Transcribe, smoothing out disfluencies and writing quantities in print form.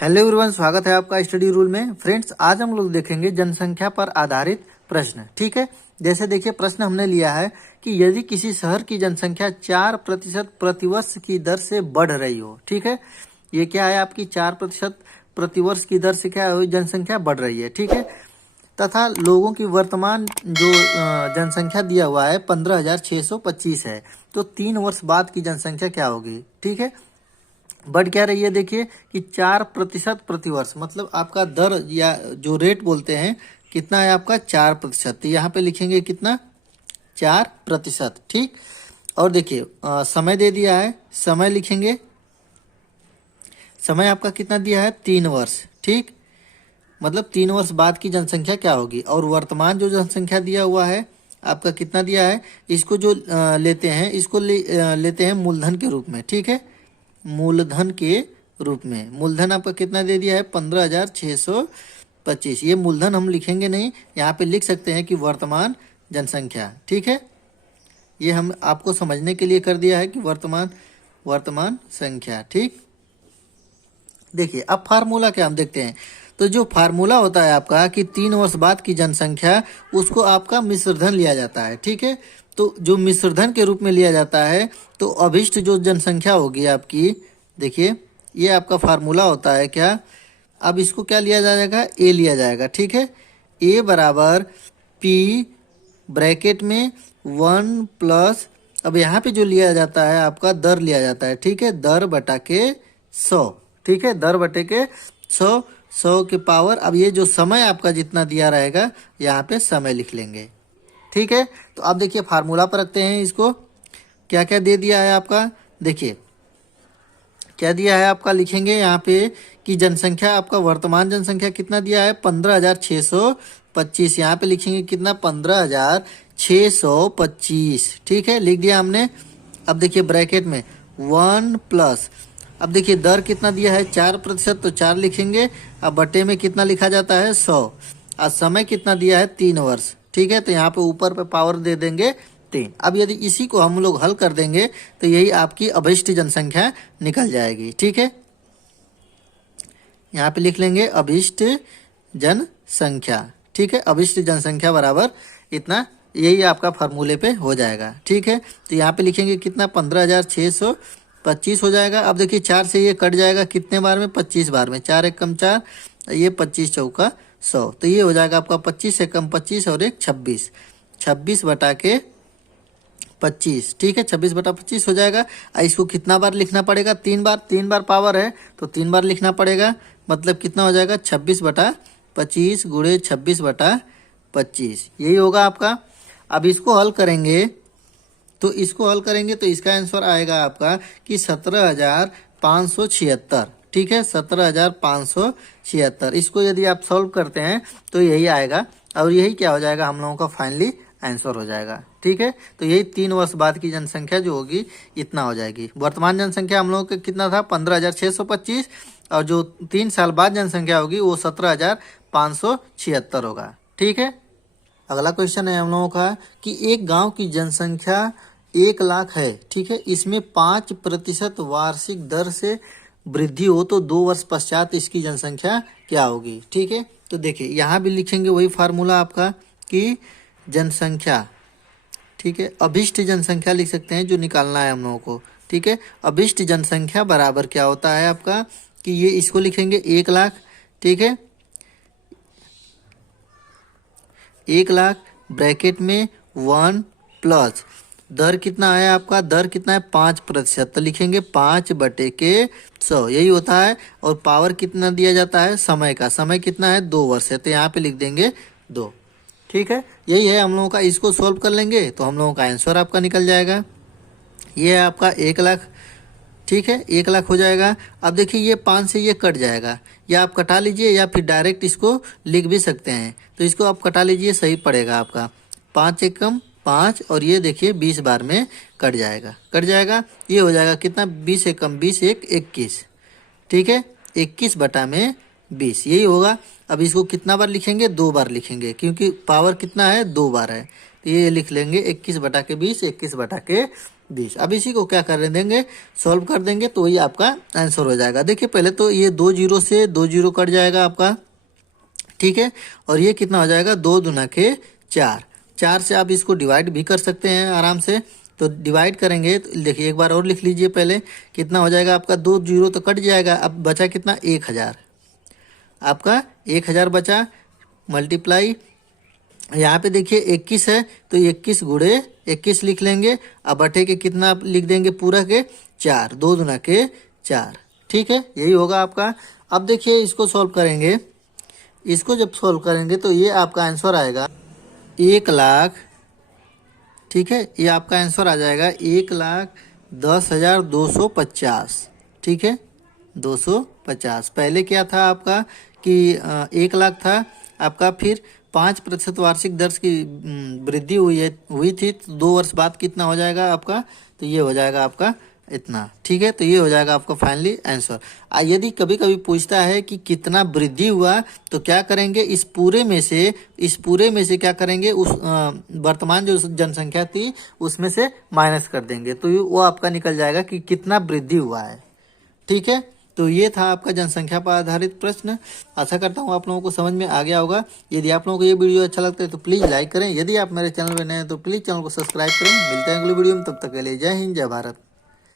Hello everyone, स्वागत है आपका स्टडी रूल में। फ्रेंड्स, आज हम लोग देखेंगे जनसंख्या पर आधारित प्रश्न। ठीक है, जैसे देखिए प्रश्न हमने लिया है कि यदि किसी शहर की जनसंख्या 4% प्रतिवर्ष की दर से बढ़ रही हो। ठीक है, ये क्या है आपकी 4% प्रतिवर्ष की दर से क्या हो, जनसंख्या बढ़ रही है। ठीक है, तथा लोगों की वर्तमान जो जनसंख्या दिया हुआ है 15,625 है, तो 3 वर्ष बाद की जनसंख्या क्या होगी। ठीक है, बढ़ क्या रही है, देखिए कि 4% प्रतिवर्ष, मतलब आपका दर या जो रेट बोलते हैं कितना है आपका 4%। तो यहाँ पे लिखेंगे कितना 4%। ठीक, और देखिए समय दे दिया है, समय लिखेंगे, समय आपका कितना दिया है 3 वर्ष। ठीक, मतलब 3 वर्ष बाद की जनसंख्या क्या होगी। और वर्तमान जो जनसंख्या दिया हुआ है आपका कितना दिया है, इसको जो लेते हैं इसको लेते हैं मूलधन के रूप में। ठीक है, मूलधन के रूप में मूलधन आपका कितना दे दिया है 15,625। ये मूलधन हम लिखेंगे नहीं, यहाँ पे लिख सकते हैं कि वर्तमान जनसंख्या। ठीक है, ये हम आपको समझने के लिए कर दिया है कि वर्तमान संख्या। ठीक, देखिए अब फार्मूला क्या हम देखते हैं। तो जो फार्मूला होता है आपका कि 3 वर्ष बाद की जनसंख्या, उसको आपका मिश्रधन लिया जाता है। ठीक है, तो जो मिश्रधन के रूप में लिया जाता है, तो अभिष्ट जो जनसंख्या होगी आपकी, देखिए ये आपका फार्मूला होता है क्या, अब इसको क्या लिया जाएगा, ए लिया जाएगा। ठीक है, ए बराबर पी ब्रैकेट में 1 प्लस, अब यहाँ पे जो लिया जाता है आपका दर लिया जाता है। ठीक है, दर बटा के 100। ठीक है, दर बटे के 100 के पावर, अब ये जो समय आपका जितना दिया रहेगा यहाँ पे समय लिख लेंगे। ठीक है, तो अब देखिए फार्मूला पर रखते हैं इसको, क्या क्या दे दिया है आपका, देखिए क्या दिया है आपका, लिखेंगे यहाँ पे कि जनसंख्या आपका वर्तमान जनसंख्या कितना दिया है 15,625। यहाँ पे लिखेंगे कितना 15,625। ठीक है, लिख दिया हमने। अब देखिए ब्रैकेट में 1 प्लस, अब देखिए दर कितना दिया है 4%, तो 4 लिखेंगे। अब बटे में कितना लिखा जाता है 100। और समय कितना दिया है 3 वर्ष। ठीक है, तो यहाँ पे ऊपर पे पावर दे देंगे 3। अब यदि इसी को हम लोग हल कर देंगे तो यही आपकी अभिष्ट जनसंख्या निकल जाएगी। ठीक है, यहाँ पे लिख लेंगे अभिष्ट जनसंख्या। ठीक है, अभिष्ट जनसंख्या बराबर इतना, यही आपका फार्मूले पे हो जाएगा। ठीक है, तो यहाँ पे लिखेंगे कितना 15,625 हो जाएगा। अब देखिए 4 से ये कट जाएगा कितने बार में, 25 बार में, 4 एकम 4, ये 25 चौका 100, तो ये हो जाएगा आपका 25 एकम 25 और एक 26, 26 बटा के 25। ठीक है, 26 बटा 25 हो जाएगा। इसको कितना बार लिखना पड़ेगा, 3 बार, 3 बार पावर है तो 3 बार लिखना पड़ेगा। मतलब कितना हो जाएगा 26 बटा 25 गुणे 26 बटा 25, यही होगा आपका। अब इसको हल करेंगे तो इसका आंसर आएगा आपका कि 17,576। ठीक है, 17,576। इसको यदि आप सॉल्व करते हैं तो यही आएगा, और यही क्या हो जाएगा हम लोगों का फाइनली आंसर हो जाएगा। ठीक है, तो यही 3 वर्ष बाद की जनसंख्या जो होगी इतना हो जाएगी। वर्तमान जनसंख्या हम लोगों का कितना था 15,625, और जो 3 साल बाद जनसंख्या होगी वो 17,576 होगा। ठीक है, अगला क्वेश्चन है हम लोगों का कि एक गांव की जनसंख्या 1 लाख है। ठीक है, इसमें 5% वार्षिक दर से वृद्धि हो तो 2 वर्ष पश्चात इसकी जनसंख्या क्या होगी। ठीक है, तो देखिए यहाँ भी लिखेंगे वही फार्मूला आपका कि जनसंख्या, ठीक है, अभिष्ट जनसंख्या लिख सकते हैं जो निकालना है हम लोगों को। ठीक है, अभिष्ट जनसंख्या बराबर क्या होता है आपका कि ये इसको लिखेंगे 1 लाख। ठीक है, 1 लाख ब्रैकेट में 1 प्लस, दर कितना है आपका, दर कितना है 5%, तो लिखेंगे 5 बटे के 100, यही होता है। और पावर कितना दिया जाता है समय का, समय कितना है 2 वर्ष है, तो यहाँ पे लिख देंगे 2। ठीक है, यही है हम लोगों का। इसको सॉल्व कर लेंगे तो हम लोगों का आंसर आपका निकल जाएगा। ये है आपका 1 लाख। ठीक है, 1 लाख हो जाएगा। अब देखिए ये 5 से ये कट जाएगा, या आप कटा लीजिए या फिर डायरेक्ट इसको लिख भी सकते हैं। तो इसको आप कटा लीजिए, सही पड़ेगा आपका। 5 एकम 5, और ये देखिए 20 बार में कट जाएगा, ये हो जाएगा कितना 20 एकम 20 एक 21। ठीक है, 21 बटा में 20, यही होगा। अब इसको कितना बार लिखेंगे, 2 बार लिखेंगे, क्योंकि पावर कितना है 2 बार है, तो ये लिख लेंगे 21 बटा के 20, 21 बटा के 20। अब इसी को क्या कर देंगे, सॉल्व कर देंगे तो ये आपका आंसर हो जाएगा। देखिए पहले तो ये 2 जीरो से 2 जीरो कट जाएगा आपका, ठीक है। और ये कितना हो जाएगा, 2 दूना के 4। 4 से आप इसको डिवाइड भी कर सकते हैं आराम से। तो डिवाइड करेंगे तो देखिए एक बार और लिख लीजिए पहले, कितना हो जाएगा आपका, 2 जीरो तो कट जाएगा, अब बचा कितना, 1000। आपका 1000 बचा, मल्टीप्लाई यहाँ पे देखिए 21 है तो 21 गुणे 21 लिख लेंगे। अब बटे के कितना लिख देंगे, पूरा के 4, 2 दूना के 4, ठीक है। यही होगा आपका। अब देखिए इसको सॉल्व करेंगे, इसको जब सॉल्व करेंगे तो ये आपका आंसर आएगा 1,00,000, ठीक है। ये आपका आंसर आ जाएगा 1,10,250, ठीक है, 250। पहले क्या था आपका कि 1,00,000 था आपका, फिर 5% वार्षिक दर की वृद्धि हुई थी, तो 2 वर्ष बाद कितना हो जाएगा आपका, तो ये हो जाएगा आपका इतना, ठीक है। तो ये हो जाएगा आपका फाइनली आंसर। यदि कभी कभी पूछता है कि कितना वृद्धि हुआ तो क्या करेंगे, इस पूरे में से क्या करेंगे, उस वर्तमान जो जनसंख्या थी उसमें से माइनस कर देंगे, तो वो आपका निकल जाएगा कि कितना वृद्धि हुआ है, ठीक है। तो ये था आपका जनसंख्या पर आधारित प्रश्न। आशा करता हूँ आप लोगों को समझ में आ गया होगा। यदि आप लोगों को ये वीडियो अच्छा लगता है तो प्लीज़ लाइक करें। यदि आप मेरे चैनल पर नए हैं तो प्लीज़ चैनल को सब्सक्राइब करें। मिलते हैं अगली वीडियो में, तब तक के लिए जय हिंद, जय भारत।